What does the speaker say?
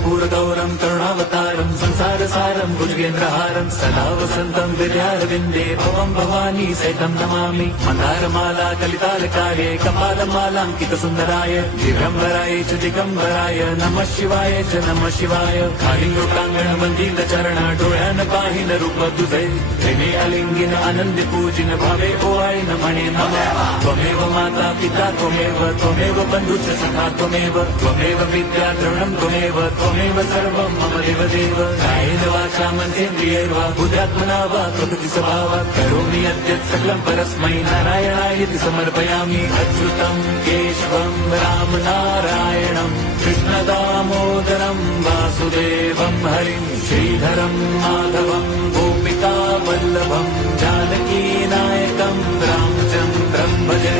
कर्पूरगौरं करुणावतारं संसारसारं भुजगेन्द्रहारं सदा वसन्तं विद्यारविन्दे भवं भवानी सहितं नमामि। मन्दारमाला कलितालकार्ये कपालमालाङ्कितसुन्दराय दिगम्बराय च दिगम्बराय नमः शिवाय च नमः शिवाय। कालिङ्गोटाङ्गणमन्दिरचरण डोळ्यान पाहिन रूप तुझे प्रेमे अलिंगिन आनंदे पूजिन भावे ओवाळी म्हणे नमः। त्वमेव माता पिता त्वमेव बन्धुश्च सखा त्वमेव विद्या द्रविणं त्वमेव सर्वं मम देवदेव। कायेन वाचा मनसेन्द्रियैर्वा बुद्ध्यात्मना वा प्रकृति स्वभावात् करोमि यद्यत् सकलं परस्मै नारायणायति समर्पयामि। अच्युतं केशवं राम नारायणं कृष्णदामोदरं वासुदेवं हरिं श्रीधरं माधवं गोपिका वल्लभं जानकी नायकं रामचन्द्रं भजे।